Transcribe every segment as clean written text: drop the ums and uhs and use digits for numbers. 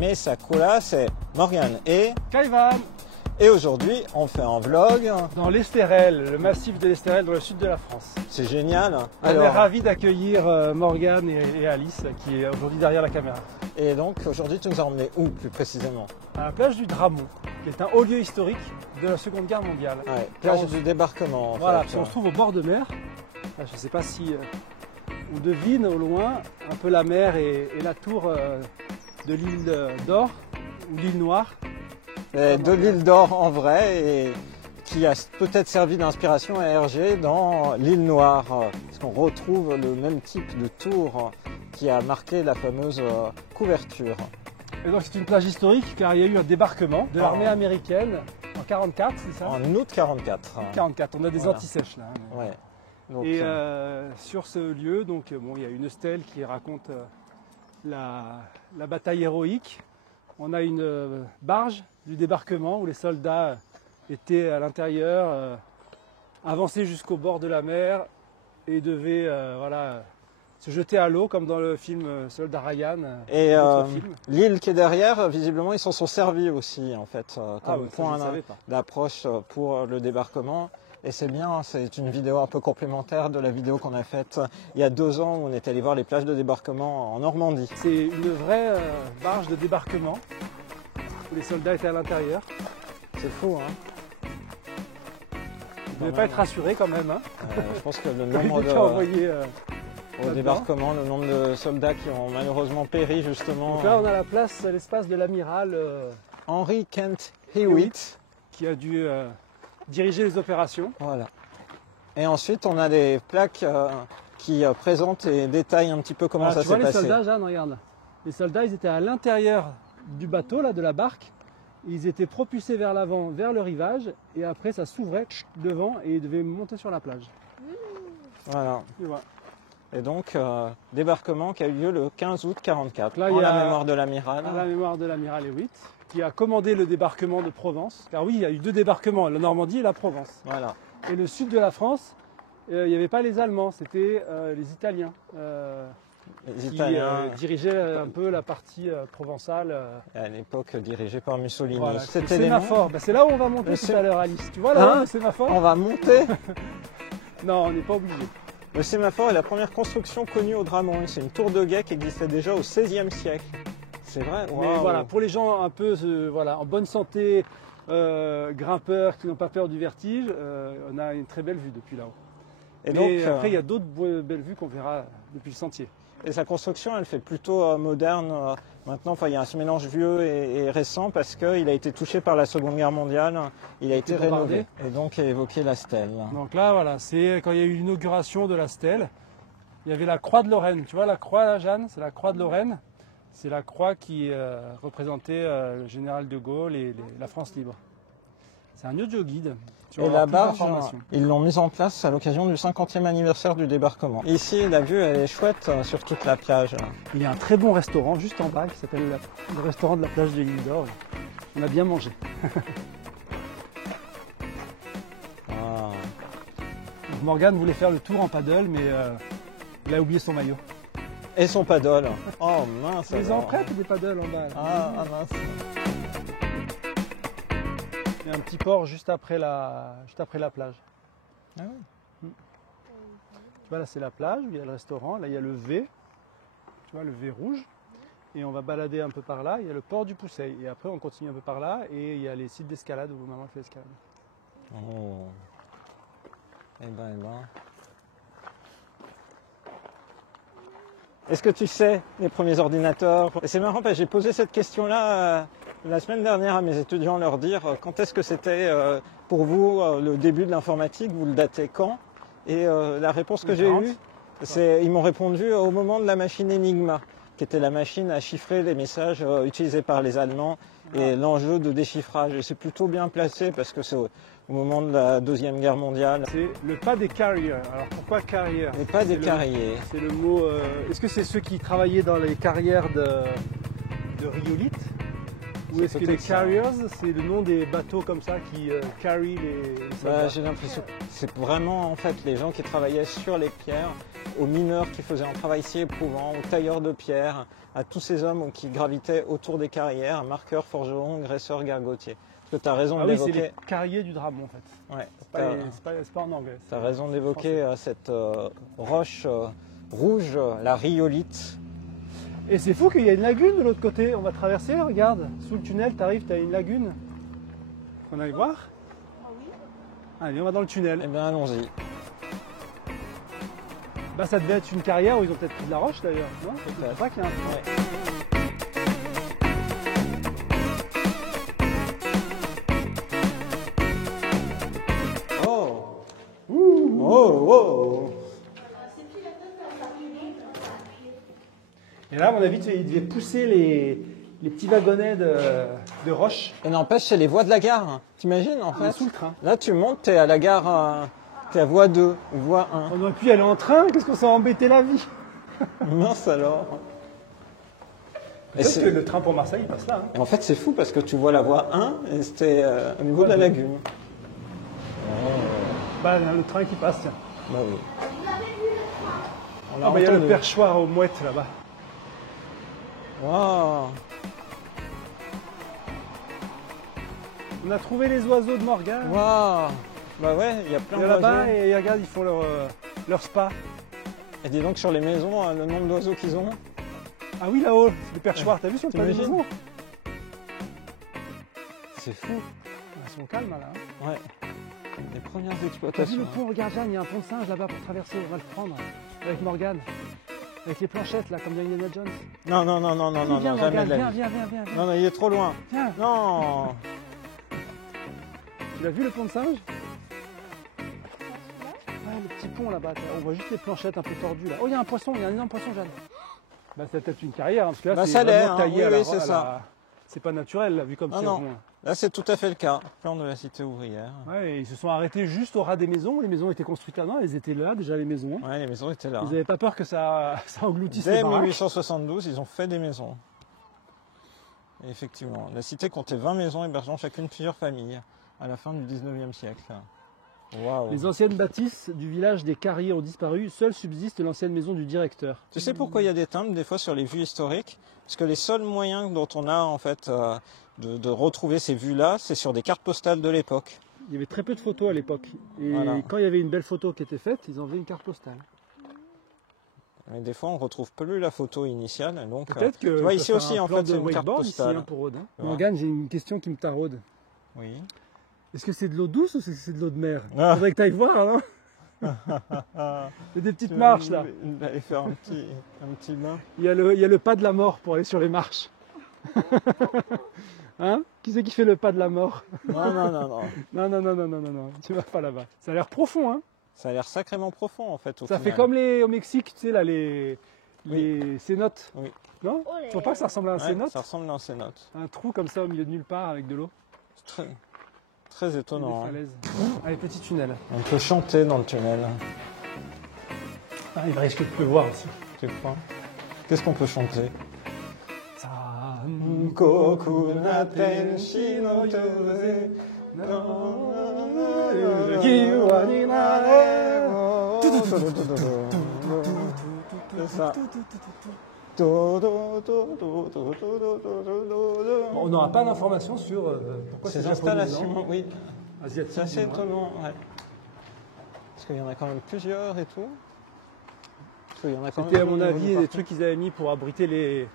Mais ça coula, c'est Morgane Kaivan et aujourd'hui on fait un vlog. Dans l'Estérel, le massif de l'Estérel dans le sud de la France. C'est génial. On est ravis d'accueillir Morgane et Alice qui est aujourd'hui derrière la caméra. Et donc aujourd'hui tu nous as emmenés où plus précisément? À la plage du Dramont, qui est un haut lieu historique de la Seconde Guerre mondiale. Ouais, plage du débarquement. Voilà, fait. on se trouve au bord de mer. Là, je ne sais pas si on devine au loin un peu la mer et la tour de l'île d'Or ou l'île Noire. De l'île d'Or en vrai et qui a peut-être servi d'inspiration à Hergé dans l'île Noire. Parce qu'on retrouve le même type de tour qui a marqué la fameuse couverture. Et donc c'est une plage historique car il y a eu un débarquement de l'armée américaine en 1944, c'est ça? En août 1944. 1944, on a des Voilà. anti-sèches là. Ouais. Donc, Et sur ce lieu, donc, bon, il y a une stèle qui raconte la bataille héroïque. On a une barge du débarquement où les soldats étaient à l'intérieur, avancés jusqu'au bord de la mer et devaient se jeter à l'eau comme dans le film Soldat Ryan. Et l'île qui est derrière, visiblement, ils s'en sont servis aussi en fait comme point d'approche pour le débarquement. Et c'est bien, c'est une vidéo un peu complémentaire de la vidéo qu'on a faite il y a 2 ans où on est allé voir les plages de débarquement en Normandie. C'est une vraie barge de débarquement où les soldats étaient à l'intérieur. C'est fou, hein? Vous ne devez pas être rassurés quand même. Hein, je pense que le nombre au débarquement, le nombre de soldats qui ont malheureusement péri justement. Donc là, on a la place, l'espace de l'amiral Henry Kent Hewitt qui a dû diriger les opérations. Voilà. Et ensuite, on a des plaques qui présentent et détaillent un petit peu comment ça s'est passé. Tu vois les soldats, Jeanne, regarde. Les soldats, ils étaient à l'intérieur du bateau, là, de la barque. Ils étaient propulsés vers l'avant, vers le rivage. Et après, ça s'ouvrait devant et ils devaient monter sur la plage. Voilà. Et voilà. Et donc, débarquement qui a eu lieu le 15 août 1944, là, en la mémoire de l'amiral. En la mémoire de l'amiral Hewitt, qui a commandé le débarquement de Provence. Car oui, il y a eu 2 débarquements, la Normandie et la Provence. Voilà. Et le sud de la France, il n'y avait pas les Allemands, c'était les Italiens. Les qui Italiens dirigeaient un peu la partie provençale. À l'époque dirigée par Mussolini. Voilà, Cet le sémaphore, c'est là où on va monter tout à l'heure, Alice. Tu vois là, le sémaphore? On va monter. Non, on n'est pas obligé. Le sémaphore est la première construction connue au Dramont. C'est une tour de guet qui existait déjà au XVIe siècle. C'est vrai. Mais voilà, pour les gens un peu en bonne santé, grimpeurs qui n'ont pas peur du vertige, on a une très belle vue depuis là-haut. Et donc, après, il y a d'autres belles vues qu'on verra depuis le sentier. Et sa construction, elle fait plutôt moderne maintenant. Enfin, il y a ce mélange vieux et récent parce qu'il a été touché par la Seconde Guerre mondiale. Il a été rénové. Et donc, il a évoqué la stèle. Donc là, voilà, c'est quand il y a eu l'inauguration de la stèle. Il y avait la croix de Lorraine. Tu vois la croix là, Jeanne? C'est la croix de Lorraine. C'est la croix qui représentait le général de Gaulle et la France libre. C'est un audio guide. Et la barge, ils l'ont mise en place à l'occasion du 50e anniversaire du débarquement. Ici, la vue, elle est chouette sur toute la plage. Il y a un très bon restaurant juste en bas qui s'appelle le restaurant de la plage de l'île d'Or. On a bien mangé. Morgane voulait faire le tour en paddle, mais il a oublié son maillot. Et son paddle. Oh mince. Ils en prêtent des paddles en bas. Ah mince. Il y a un petit port juste après la plage. Ah oui. Tu vois là c'est la plage, il y a le restaurant, là il y a le V, tu vois le V rouge. Et on va balader un peu par là, il y a le port du Pousseil. Et après on continue un peu par là et il y a les sites d'escalade où maman fait l'escalade. Oh. Eh ben. Est-ce que tu sais les premiers ordinateurs? Et c'est marrant parce que j'ai posé cette question-là la semaine dernière à mes étudiants, leur dire quand est-ce que c'était pour vous le début de l'informatique, vous le datez quand? Et la réponse que j'ai eue, ils m'ont répondu au moment de la machine Enigma, qui était la machine à chiffrer les messages utilisés par les Allemands et l'enjeu de déchiffrage. Et c'est plutôt bien placé parce que c'est au moment de la Deuxième Guerre mondiale. C'est le pas des carriers. Alors pourquoi carrière? Le pas des carriers. C'est le mot. Est-ce que c'est ceux qui travaillaient dans les carrières de rhyolite? Ou est-ce que les carriers, c'est le nom des bateaux comme ça qui carry les soldats? J'ai l'impression que c'est vraiment en fait les gens qui travaillaient sur les pierres aux mineurs qui faisaient un travail si éprouvant, aux tailleurs de pierre, à tous ces hommes qui gravitaient autour des carrières, marqueurs, forgerons, graisseurs, gargotiers. Parce que tu as raison Ah de oui, c'est l'évoquer. les carriers du Dramont en fait. Ouais, C'est pas en anglais. tu as raison d'évoquer français. cette roche rouge, la rhyolite. Et c'est fou qu'il y a une lagune de l'autre côté. On va traverser, regarde. Sous le tunnel, t'arrives, t'as une lagune. On aille voir. Allez, on va dans le tunnel. Eh bien, allons-y. Bah, ça devait être une carrière où ils ont peut-être pris de la roche d'ailleurs. Non, je sais pas qu'il y a un... Ouais. Oh! Oh! Oh! Et là, à mon avis, ils devaient pousser les petits wagonnets de roche Et n'empêche, c'est les voies de la gare. Hein. T'imagines, en fait? sous le train. Là, tu montes, t'es à la gare, t'es à voie 2 ou voie 1. On aurait pu y aller en train, qu'est-ce qu'on s'est embêté la vie? Mince alors. Et, Peut-être que le train pour Marseille, il passe là. Hein. et en fait, c'est fou parce que tu vois la voie 1 et c'était au niveau de la lagune. Bah, le train qui passe, tiens. Bah oui. On l'a Ah, bah, il y a le entendu. perchoir aux mouettes là-bas. Waouh. On a trouvé les oiseaux de Morgane. Waouh. Bah ouais, il y a plein Et d'oiseaux. là-bas, et regarde, ils font leur spa. Et dis donc sur les maisons, le nombre d'oiseaux qu'ils ont. Ah oui, là-haut, c'est le perchoir. T'as vu sur le toit des T'imagines? maisons? C'est fou. Ils sont calmes là. Hein. Ouais. Les premières T'as vu exploitations. le pont? Regarde, Jeanne, il y a un pont de singe là-bas pour traverser. On va le prendre. Avec Morgane. Avec les planchettes là, comme dans Indiana Jones. Non, non, non, non, non, non, Viens, non, jamais Morgane, de la viens, vie. viens. Non, non, il est trop loin. Viens. Non. Tu l'as vu le pont de singe? Ouais, le petit pont là-bas. On voit juste les planchettes un peu tordues là. Oh, il y a un poisson, il y a un énorme poisson, Jeanne. Bah, c'est peut-être une carrière, hein, parce que là, Bah, c'est ça l'est, vraiment hein. taillé Oui, à la oui, c'est à ça. la- C'est pas naturel, là, vu comme Ah c'est non. rond. Là, c'est tout à fait le cas. Plan de la cité ouvrière. Ouais, et ils se sont arrêtés juste au ras des maisons. Les maisons étaient construites avant, elles étaient là déjà les maisons. Ouais, les maisons étaient là. Ils n'avaient pas peur que ça engloutisse les Dès baraques. 1872, ils ont fait des maisons. Et effectivement, la cité comptait 20 maisons hébergeant chacune plusieurs familles à la fin du 19e siècle. Waouh. Les anciennes bâtisses du village des Carriers ont disparu. Seule subsiste l'ancienne maison du directeur. Tu sais pourquoi il y a des timbres des fois sur les vues historiques? Parce que les seuls moyens dont on a en fait de retrouver ces vues-là, c'est sur des cartes postales de l'époque. Il y avait très peu de photos à l'époque. Et Voilà. quand il y avait une belle photo qui était faite, ils enlevaient une carte postale. Mais des fois, on retrouve plus la photo initiale. Donc, Peut-être que. tu vois, on peut ici faire aussi, un en plan fait, de c'est une carte wakeboard ici, postale. hein, pour Aude. Hein. Tu vois. Morgane, j'ai une question qui me taraude. Oui. Est-ce que c'est de l'eau douce ou c'est de l'eau de mer? Ah. Faudrait que tu ailles voir, non? Il y a des petites marches là. Aller faire un petit bain. Il y a le pas de la mort pour aller sur les marches. Hein? Qui c'est qui fait le pas de la mort? Non, non, non, non. Non, tu vas pas là-bas. Ça a l'air profond, hein? Ça a l'air sacrément profond en fait. Au Ça fait final. comme au Mexique, tu sais, là, les cénotes. Oui. Non? Tu trouves pas que ça ressemble à un Ouais, cénote? ça ressemble à un cénote. Un trou comme ça au milieu de nulle part avec de l'eau. C'est très, très Des étonnant. Hein. falaises. Allez, petit tunnel. On peut chanter dans le tunnel. Ah, il risque de pleuvoir aussi. Tu crois? Qu'est-ce qu'on peut chanter? C'est ça. On n'aura pas d'informations sur pourquoi Ces c'est installations, oui. asiatique. C'est assez étonnant, ouais. Parce qu'il y en a quand même plusieurs et tout. Parce qu'il y en a quand C'était à même mon au niveau avis du des parcours. trucs qu'ils avaient mis pour abriter les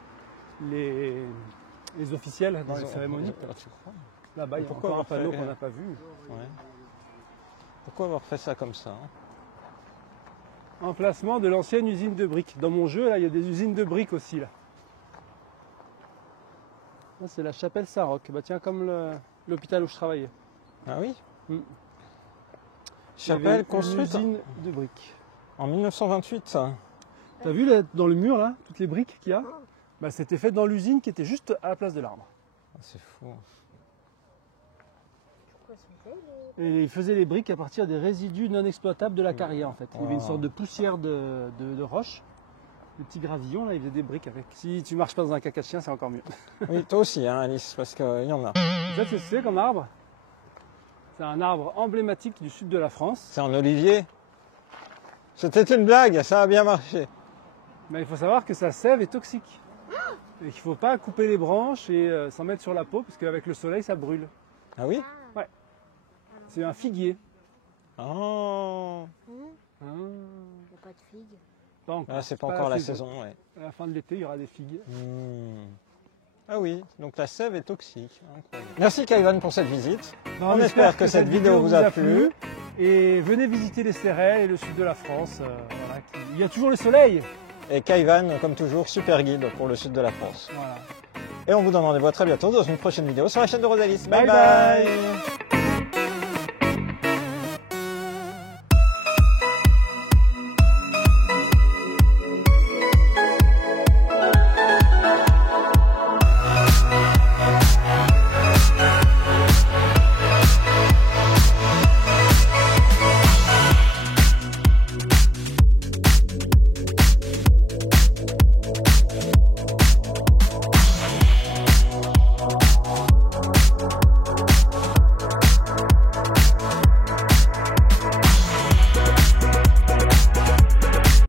officiels dans les cérémonies. Tu crois? Là-bas, il y a Pourquoi encore un avoir panneau fait- qu'on n'a pas vu. Ouais. Pourquoi avoir fait ça comme ça? Hein? Emplacement de l'ancienne usine de briques. Dans mon jeu, là, il y a des usines de briques aussi. Là, là c'est la chapelle Saint-Roch. Bah, tiens, comme l'hôpital où je travaillais. Ah oui? Mm. Il y avait Chapelle une construite usine de briques. en 1928, ça. T'as vu là, dans le mur, là, toutes les briques qu'il y a? Bah, c'était fait dans l'usine qui était juste à la place de l'arbre. Ah, c'est fou. Et ils faisaient les briques à partir des résidus non exploitables de la carrière en fait. Il y avait une Wow. sorte de poussière de roche, des petits gravillons, là ils faisaient des briques avec. Si tu marches pas dans un caca de chien, c'est encore mieux. Oui, toi aussi, hein, Alice, parce qu'il y en a. Ça, c'est comme arbre. C'est un arbre emblématique du sud de la France. C'est un olivier. C'était une blague, ça a bien marché. Mais il faut savoir que sa sève est toxique. Et qu'il ne faut pas couper les branches et s'en mettre sur la peau, parce qu'avec le soleil, ça brûle. Ah oui? C'est un figuier. Oh, Il Ah. n'y a pas de figues. Pas encore. ah, c'est pas encore la saison. saison, ouais. À la fin de l'été, il y aura des figues. Ah oui, donc la sève est toxique. Incroyable. Merci Kaivan pour cette visite. Non, On espère que cette vidéo vous a plu. Et venez visiter les Sérelles et le sud de la France. Voilà, il y a toujours le soleil. Et Kaivan, comme toujours, super guide pour le sud de la France. Voilà. Et on vous donne rendez-vous à très bientôt dans une prochaine vidéo sur la chaîne de Rosalis. Bye Bye bye. bye.